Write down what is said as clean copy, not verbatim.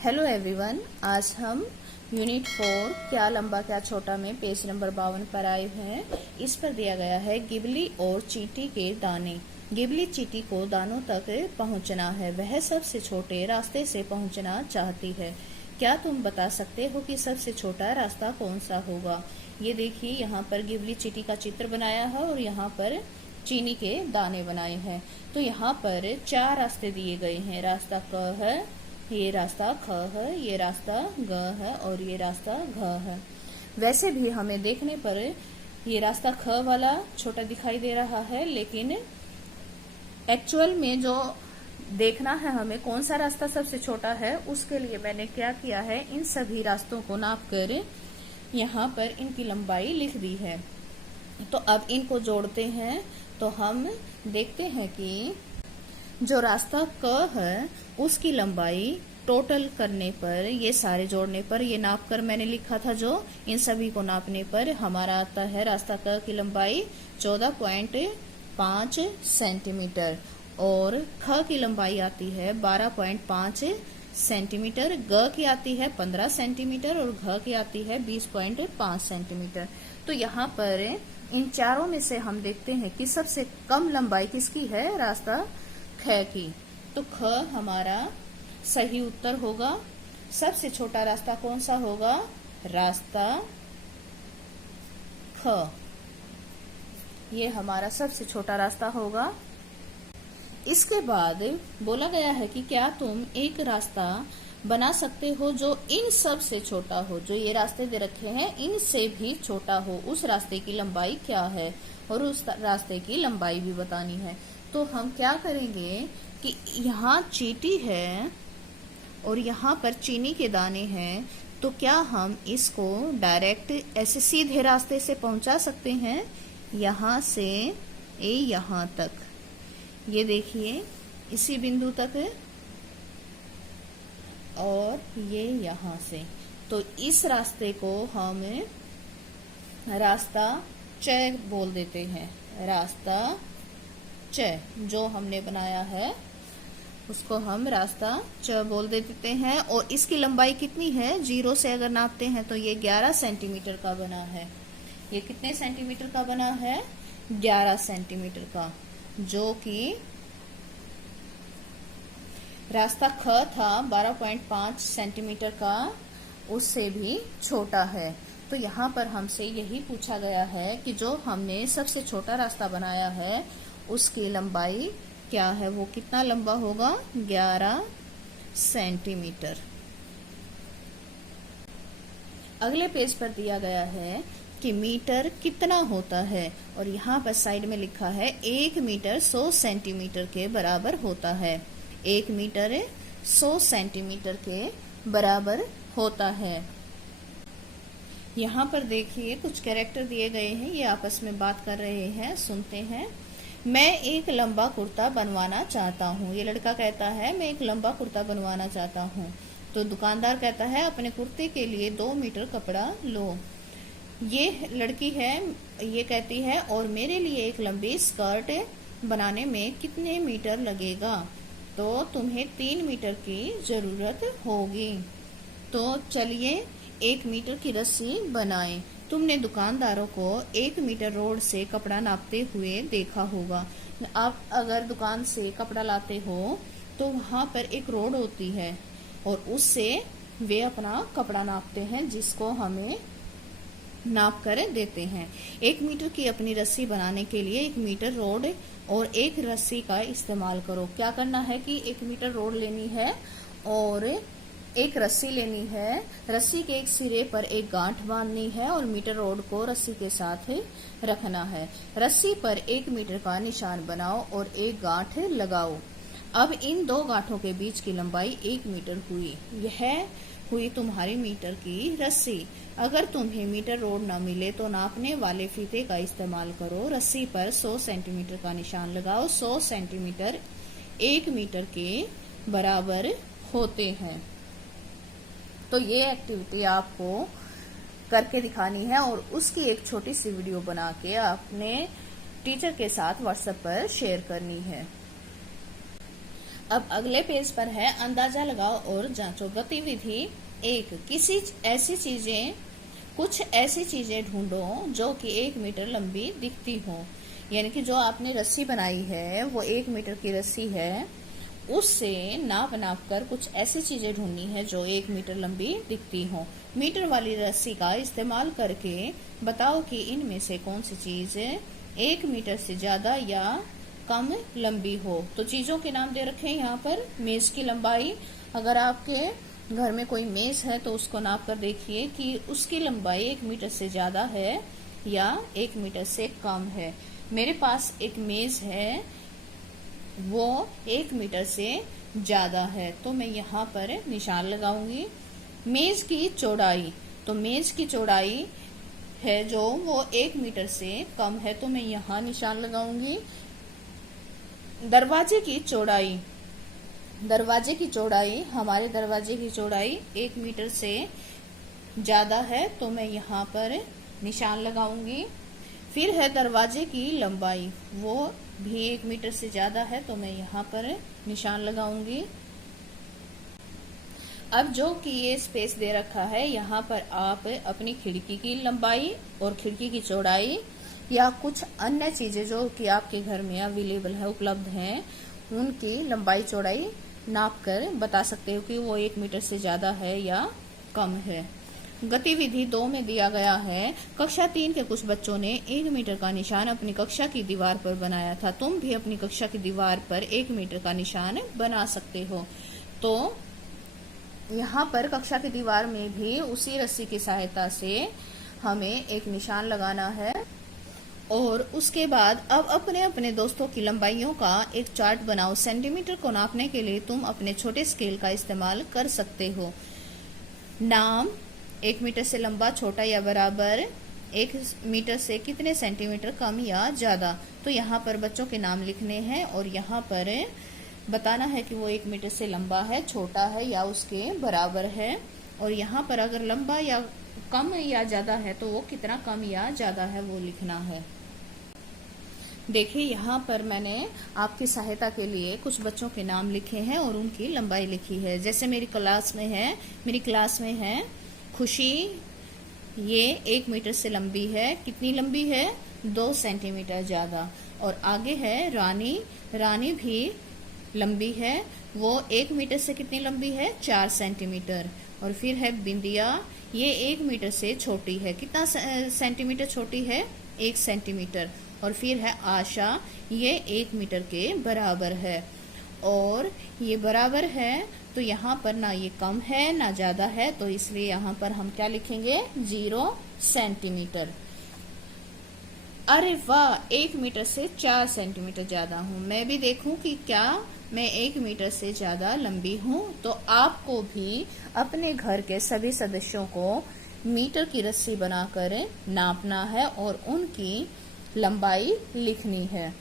Hello everyone, आज हम unit 4 क्या लंबा क्या छोटा में पेज नंबर 52 पर आए हैं। इस पर दिया गया है गिबली और चींटी के दाने। गिबली चींटी को दानों तक पहुंचना है, वह सबसे छोटे रास्ते से पहुंचना चाहती है। क्या तुम बता सकते हो कि सबसे छोटा रास्ता कौन सा होगा? ये देखिए, यहाँ पर गिबली चींटी का चित्र बनाया है और यहाँ पर चीनी के दाने बनाए हैं। तो यहाँ पर 4 रास्ते दिए गए हैं। रास्ता क है, ये रास्ता ख है, ये रास्ता ग है और ये रास्ता घ है। वैसे भी हमें देखने पर ये रास्ता ख वाला छोटा दिखाई दे रहा है, लेकिन एक्चुअल में जो देखना है हमें कौन सा रास्ता सबसे छोटा है, उसके लिए मैंने क्या किया है, इन सभी रास्तों को नाप कर यहाँ पर इनकी लंबाई लिख दी है। तो अब इनको जोड़ते हैं तो हम देखते हैं कि जो रास्ता क है उसकी लंबाई टोटल करने पर, ये सारे जोड़ने पर, ये नाप कर मैंने लिखा था, जो इन सभी को नापने पर हमारा आता है रास्ता क की लंबाई 14.5 सेंटीमीटर और ख की लंबाई आती है 12.5 सेंटीमीटर, ग की आती है 15 सेंटीमीटर और घ की आती है 20.5 सेंटीमीटर। तो यहाँ पर इन चारों में से हम देखते हैं कि सबसे कम लंबाई किसकी है, रास्ता ख की। तो ख हमारा सही उत्तर होगा। सबसे छोटा रास्ता कौन सा होगा, रास्ता ख, ये हमारा सबसे छोटा रास्ता होगा। इसके बाद बोला गया है कि क्या तुम एक रास्ता बना सकते हो जो इन सब से छोटा हो, जो ये रास्ते दे रखे हैं इनसे भी छोटा हो, उस रास्ते की लंबाई क्या है और उस रास्ते की लंबाई भी बतानी है। तो हम क्या करेंगे कि यहाँ चींटी है और यहाँ पर चीनी के दाने हैं, तो क्या हम इसको डायरेक्ट ऐसे सीधे रास्ते से पहुंचा सकते हैं, यहाँ से यहाँ तक, ये देखिए इसी बिंदु तक, और ये यहाँ से। तो इस रास्ते को हम रास्ता च बोल देते हैं। रास्ता च जो हमने बनाया है उसको हम रास्ता च बोल देते हैं। और इसकी लंबाई कितनी है, 0 से अगर नापते हैं तो ये 11 सेंटीमीटर का बना है। ये कितने सेंटीमीटर का बना है, 11 सेंटीमीटर का, जो कि रास्ता ख था 12.5 सेंटीमीटर का, उससे भी छोटा है। तो यहाँ पर हमसे यही पूछा गया है कि जो हमने सबसे छोटा रास्ता बनाया है उसकी लंबाई क्या है, वो कितना लंबा होगा, 11 सेंटीमीटर। अगले पेज पर दिया गया है कि मीटर कितना होता है, और यहाँ पर साइड में लिखा है 1 मीटर 100 सेंटीमीटर के बराबर होता है। 1 मीटर 100 सेंटीमीटर के बराबर होता है। यहाँ पर देखिए कुछ कैरेक्टर दिए गए हैं, ये आपस में बात कर रहे हैं, सुनते हैं। मैं एक लंबा कुर्ता बनवाना चाहता हूँ। ये लड़का कहता है मैं एक लंबा कुर्ता बनवाना चाहता हूँ। तो दुकानदार कहता है अपने कुर्ते के लिए 2 मीटर कपड़ा लो। ये लड़की है, ये कहती है और मेरे लिए एक लंबी स्कर्ट बनाने में कितने मीटर लगेगा? तो तुम्हें 3 मीटर की जरूरत होगी। तो चलिए 1 मीटर की रस्सी बनाएं। तुमने दुकानदारों को 1 मीटर रोड से कपड़ा नापते हुए देखा होगा। आप अगर दुकान से कपड़ा लाते हो तो वहां पर एक रोड होती है और उससे वे अपना कपड़ा नापते हैं, जिसको हमें नाप कर देते हैं। 1 मीटर की अपनी रस्सी बनाने के लिए 1 मीटर रोड और 1 रस्सी का इस्तेमाल करो। क्या करना है कि 1 मीटर रोड लेनी है और 1 रस्सी लेनी है। रस्सी के एक सिरे पर एक गांठ बांधनी है और मीटर रोड को रस्सी के साथ रखना है। रस्सी पर 1 मीटर का निशान बनाओ और एक गांठ लगाओ। अब इन 2 गांठों के बीच की लंबाई 1 मीटर हुई। यह हुई तुम्हारी मीटर की रस्सी। अगर तुम्हें मीटर रोड न मिले तो नापने वाले फीते का इस्तेमाल करो। रस्सी पर 100 सेंटीमीटर का निशान लगाओ। 100 सेंटीमीटर 1 मीटर के बराबर होते हैं। तो ये एक्टिविटी आपको करके दिखानी है और उसकी एक छोटी सी वीडियो बना के अपने टीचर के साथ व्हाट्सएप पर शेयर करनी है। अब अगले पेज पर है अंदाजा लगाओ और जांचो। गतिविधि 1, कुछ ऐसी चीजें ढूंढो जो कि 1 मीटर लंबी दिखती हो। यानी कि जो आपने रस्सी बनाई है वो 1 मीटर की रस्सी है, उससे नाप कर कुछ ऐसी चीजें ढूंढनी है जो 1 मीटर लंबी दिखती हो। मीटर वाली रस्सी का इस्तेमाल करके बताओ कि इनमें से कौन सी चीज 1 मीटर से ज्यादा या कम लंबी हो। तो चीजों के नाम दे रखे हैं यहाँ पर। मेज की लंबाई, अगर आपके घर में कोई मेज है तो उसको नाप कर देखिए कि उसकी लंबाई 1 मीटर से ज्यादा है या 1 मीटर से कम है। मेरे पास एक मेज है, वो 1 मीटर से ज्यादा है, तो मैं यहाँ पर निशान लगाऊंगी। मेज की चौड़ाई, तो मेज की चौड़ाई है जो वो 1 मीटर से कम है, तो मैं यहाँ निशान लगाऊंगी। दरवाजे की चौड़ाई, हमारे दरवाजे की चौड़ाई 1 मीटर से ज्यादा है, तो मैं यहाँ पर निशान लगाऊंगी। फिर है दरवाजे की लंबाई, वो भी 1 मीटर से ज्यादा है, तो मैं यहाँ पर निशान लगाऊंगी। अब जो कि ये स्पेस दे रखा है, यहाँ पर आप अपनी खिड़की की लंबाई और खिड़की की चौड़ाई या कुछ अन्य चीजें जो कि आपके घर में अवेलेबल है, उपलब्ध हैं, उनकी लंबाई चौड़ाई नाप कर बता सकते हो कि वो 1 मीटर से ज्यादा है या कम है। गतिविधि 2 में दिया गया है, कक्षा 3 के कुछ बच्चों ने 1 मीटर का निशान अपनी कक्षा की दीवार पर बनाया था। तुम भी अपनी कक्षा की दीवार पर 1 मीटर का निशान बना सकते हो। तो यहाँ पर कक्षा की दीवार में भी उसी रस्सी की सहायता से हमें एक निशान लगाना है और उसके बाद अब अपने अपने दोस्तों की लंबाइयों का एक चार्ट बनाओ। सेंटीमीटर को नापने के लिए तुम अपने छोटे स्केल का इस्तेमाल कर सकते हो। नाम 1 मीटर से लंबा, छोटा या बराबर, 1 मीटर से कितने सेंटीमीटर कम या ज्यादा। तो यहाँ पर बच्चों के नाम लिखने हैं और यहाँ पर बताना है कि वो 1 मीटर से लंबा है, छोटा है या उसके बराबर है। और यहाँ पर अगर लंबा या कम या ज्यादा है तो वो कितना कम या ज्यादा है वो लिखना है। देखिए यहाँ पर मैंने आपकी सहायता के लिए कुछ बच्चों के नाम लिखे हैं और उनकी लंबाई लिखी है। जैसे मेरी क्लास में है खुशी, ये 1 मीटर से लंबी है। कितनी लंबी है? 2 सेंटीमीटर ज्यादा। और आगे है रानी भी लंबी है, वो 1 मीटर से कितनी लंबी है? 4 सेंटीमीटर। और फिर है बिंदिया, ये 1 मीटर से छोटी है। कितना सेंटीमीटर छोटी है? 1 सेंटीमीटर। और फिर है आशा, ये 1 मीटर के बराबर है। और ये बराबर है तो यहाँ पर ना ये कम है ना ज्यादा है, तो इसलिए यहाँ पर हम क्या लिखेंगे? 0 सेंटीमीटर। अरे वाह, 1 मीटर से 4 सेंटीमीटर ज्यादा हूँ। मैं भी देखूं कि क्या मैं 1 मीटर से ज्यादा लंबी हूँ। तो आपको भी अपने घर के सभी सदस्यों को मीटर की रस्सी बनाकर नापना है और उनकी लंबाई लिखनी है।